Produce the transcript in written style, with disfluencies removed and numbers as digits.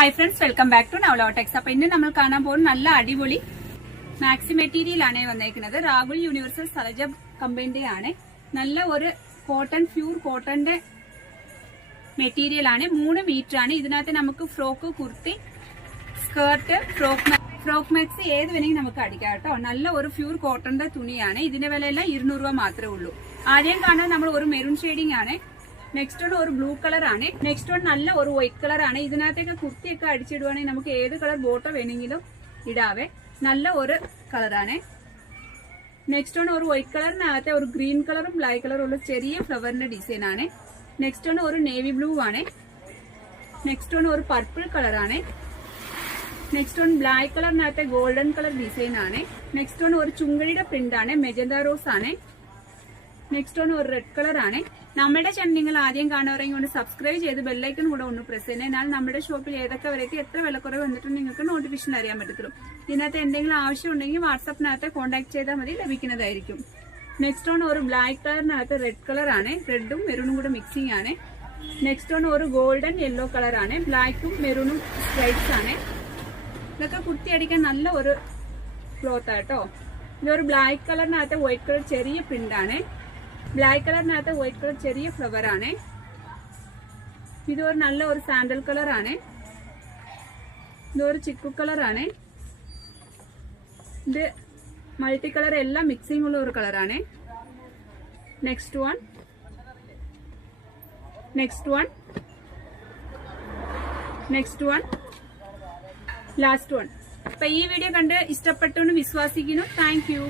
Hi friends, welcome back to നവലോടെക്സ്. അപ്പൊ ഇന്ന് നമ്മൾ കാണാൻ പോകുന്ന നല്ല അടിപൊളി മാക്സി മെറ്റീരിയലാണ് വന്നേക്കുന്നത്. രാഹുൽ യൂണിവേഴ്സൽ സലജ കമ്പനിയുടെ ആണ്. നല്ല ഒരു കോട്ടൺ, പ്യൂർ കോട്ടന്റെ മെറ്റീരിയൽ ആണ്. 3 മീറ്റർ ആണ്. ഇതിനകത്ത് നമുക്ക് frock, kurti, skirt, frock maxi ഏത് വേണമെങ്കിൽ നമുക്ക് അടിക്കാം കേട്ടോ. നല്ല ഒരു പ്യൂർ കോട്ടന്റെ തുണിയാണ്. ഇതിന്റെ വിലയെല്ലാം 200 രൂപ മാത്രമേ ഉള്ളൂ. ആദ്യം കാണുന്നത് നമ്മൾ ഒരു മെറൂൺ ഷെയ്ഡിംഗ് ആണ്. നെക്സ്റ്റ് വൺ ഒരു ബ്ലൂ കളർ ആണ്. നെക്സ്റ്റ് വൺ നല്ല ഒരു വൈറ്റ് കളർ ആണ്. ഇതിനകത്തേക്ക് കുർത്തിയൊക്കെ അടിച്ചിടുവാണെങ്കിൽ നമുക്ക് ഏത് കളർ ബോട്ടോ വേണമെങ്കിലും ഇടാവേ. നല്ല ഒരു കളറാണ്. നെക്സ്റ്റ് വൺ ഒരു വൈറ്റ് കളറിനകത്തെ ഒരു ഗ്രീൻ കളറും ബ്ലാക്ക് കളറും ഉള്ള ചെറിയ ഫ്ലവറിന്റെ ഡിസൈൻ ആണ്. നെക്സ്റ്റ് വൺ ഒരു നേവി ബ്ലൂ ആണ്. നെക്സ്റ്റ് വൺ ഒരു പർപ്പിൾ കളറാണ്. നെക്സ്റ്റ് വൺ ബ്ലാക്ക് കളറിനകത്തെ ഗോൾഡൻ കളർ ഡിസൈൻ ആണ്. നെക്സ്റ്റ് വൺ ഒരു ചുങ്കടിയുടെ പ്രിന്റ് ആണ്. മെജന്ത റോസ് ആണ്. നെക്സ്റ്റ് വൺ ഒരു റെഡ് കളർ ആണ്. നമ്മുടെ ചാനൽ നിങ്ങൾ ആദ്യം കാണുകയാണെങ്കിൽ ഒന്ന് സബ്സ്ക്രൈബ് ചെയ്ത് ബെല്ലൈക്കൺ കൂടെ ഒന്ന് പ്രസ് ചെയ്യുന്നത്. എന്നാൽ നമ്മുടെ ഷോപ്പിൽ ഏതൊക്കെ വെറൈറ്റി എത്ര വിലക്കുറവ് വന്നിട്ടും നിങ്ങൾക്ക് നോട്ടിഫിക്കേഷൻ അറിയാൻ പറ്റത്തുള്ളൂ. ഇതിനകത്ത് എന്തെങ്കിലും ആവശ്യം ഉണ്ടെങ്കിൽ വാട്സാപ്പിനകത്ത് കോൺടാക്ട് ചെയ്താൽ മതി, ലഭിക്കുന്നതായിരിക്കും. നെക്സ്റ്റ് വൺ ഒരു ബ്ലാക്ക് കളറിനകത്ത് റെഡ് കളർ ആണ്. റെഡും മെറൂണും കൂടെ മിക്സിംഗ് ആണ്. നെക്സ്റ്റ് വൺ ഒരു ഗോൾഡൻ യെല്ലോ കളർ ആണ്. ബ്ലാക്കും മെറൂണും സ്ട്രൈപ്സ് ആണ്. ഇതൊക്കെ കുർത്തി അടിക്കാൻ നല്ല ഒരു ക്ലോത്ത് ആട്ടോ. ഇതൊരു ബ്ലാക്ക് കളറിനകത്ത് വൈറ്റ് കളർ ചെറിയ പ്രിന്റ് ആണ്. ബ്ലാക്ക് കളറിനകത്ത് വൈറ്റ് കളർ ചെറിയ ഫ്ലവർ ആണ്. ഇതൊരു നല്ല ഒരു സാൻഡൽ കളർ ആണ്. ഇതൊരു ചിക്കു കളർ ആണ്. ഇത് മൾട്ടി കളർ എല്ലാം മിക്സിംഗ് ഉള്ള ഒരു കളറാണ്. Next one last one. അപ്പൊ ഈ വീഡിയോ കണ്ട് ഇഷ്ടപ്പെട്ടു എന്ന് വിശ്വസിക്കുന്നു. Thank you.